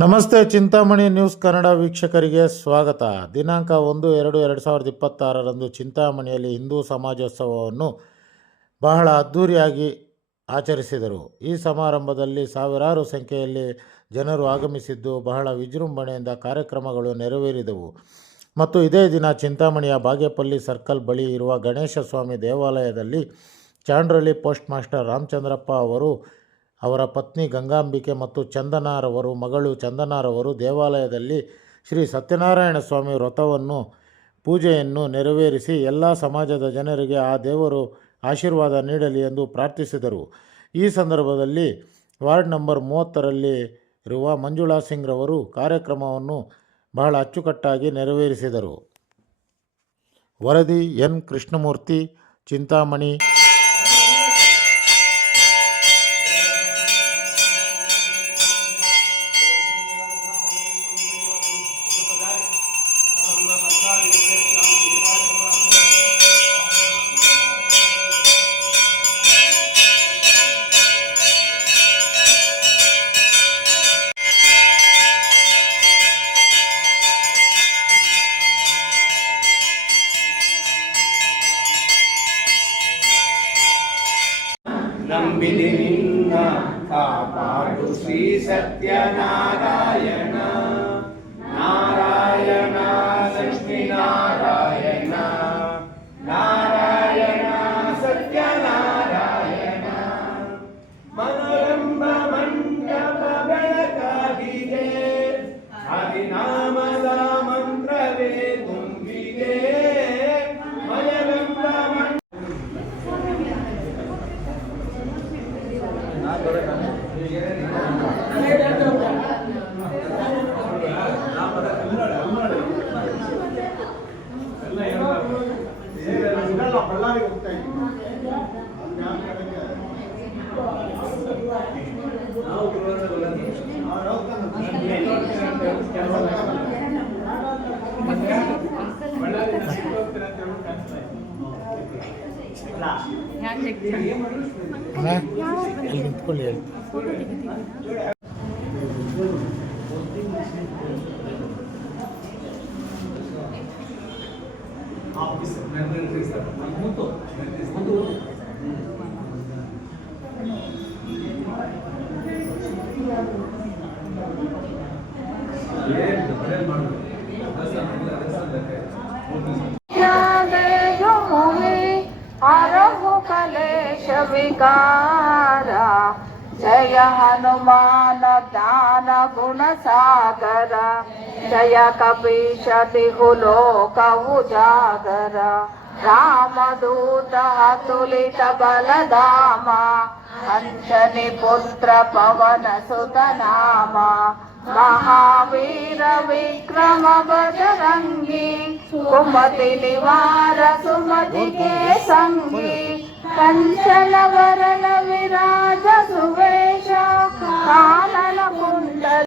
ನಮಸ್ತೆ. ಚಿಂತಾಮಣಿ ನ್ಯೂಸ್ ಕನ್ನಡ ವೀಕ್ಷಕರಿಗೆ ಸ್ವಾಗತ. ದಿನಾಂಕ 1-2-2026ರಂದು ಚಿಂತಾಮಣಿಯಲ್ಲಿ ಹಿಂದೂ ಸಮಾಜೋತ್ಸವವನ್ನು ಬಹಳ ಅದ್ಧೂರಿಯಾಗಿ ಆಚರಿಸಿದರು. ಈ ಸಮಾರಂಭದಲ್ಲಿ ಸಾವಿರಾರು ಸಂಖ್ಯೆಯಲ್ಲಿ ಜನರು ಆಗಮಿಸಿದ್ದು ಬಹಳ ವಿಜೃಂಭಣೆಯಿಂದ ಕಾರ್ಯಕ್ರಮಗಳು ನೆರವೇರಿದವು. ಮತ್ತು ಇದೇ ದಿನ ಚಿಂತಾಮಣಿಯ ಬಾಗೇಪಲ್ಲಿ ಸರ್ಕಲ್ ಬಳಿ ಇರುವ ಗಣೇಶ ಸ್ವಾಮಿ ದೇವಾಲಯದಲ್ಲಿ ಚಾಂಡ್ರಳ್ಳಿ ಪೋಸ್ಟ್ ಮಾಸ್ಟರ್ ರಾಮಚಂದ್ರಪ್ಪ ಅವರು, ಅವರ ಪತ್ನಿ ಗಂಗಾಂಬಿಕೆ ಮತ್ತು ಚಂದನಾರವರು ಮಗಳು ಚಂದನಾರವರು ದೇವಾಲಯದಲ್ಲಿ ಶ್ರೀ ಸತ್ಯನಾರಾಯಣ ಸ್ವಾಮಿ ವ್ರತವನ್ನು ಪೂಜೆಯನ್ನು ನೆರವೇರಿಸಿ ಎಲ್ಲ ಸಮಾಜದ ಜನರಿಗೆ ಆ ದೇವರು ಆಶೀರ್ವಾದ ನೀಡಲಿ ಎಂದು ಪ್ರಾರ್ಥಿಸಿದರು. ಈ ಸಂದರ್ಭದಲ್ಲಿ ವಾರ್ಡ್ ನಂಬರ್ 30ರಲ್ಲಿ ಇರುವ ಮಂಜುಳಾ ಸಿಂಗ್ ರವರು ಕಾರ್ಯಕ್ರಮವನ್ನು ಬಹಳ ಅಚ್ಚುಕಟ್ಟಾಗಿ ನೆರವೇರಿಸಿದರು. ವರದಿ ಎನ್ ಕೃಷ್ಣಮೂರ್ತಿ, ಚಿಂತಾಮಣಿ. ನಂಬಿದೆ ನಿನ್ನ ಕಾಪಾಡು ಶ್ರೀ ಸತ್ಯನಾರಾಯಣ. ನಾರಾಯಣ ಲಕ್ಷ್ಮೀ ನಾರಾಯಣ, ನಾರಾಯಣ ಸತ್ಯನಾರಾಯಣ. ಮನೋರಂಭ ಮಂಟಪ ಬೆಳಕಾಗಿದೆ, ಹರಿನಾಮದ ಮಂತ್ರವೇ ತುಂಬಿದೆ. ಮನೋರಂಭ ಬಳ್ಳಾರಿ ಹೋಗ್ತಾ ನಿಂತ್ಕೊಳ್ಳಿ. कलेश विकार जय हनुमान ज्ञान गुण सागर जय कपीश तिहु लोक उजागर रामदूत अतुलित बलधाम अंजनी पुत्र पवन सुत नाम महावीर विक्रम बजरंगी कुमति निवार सुमति के संगी कंचन वरण विराज सुवेश कानन कुंडल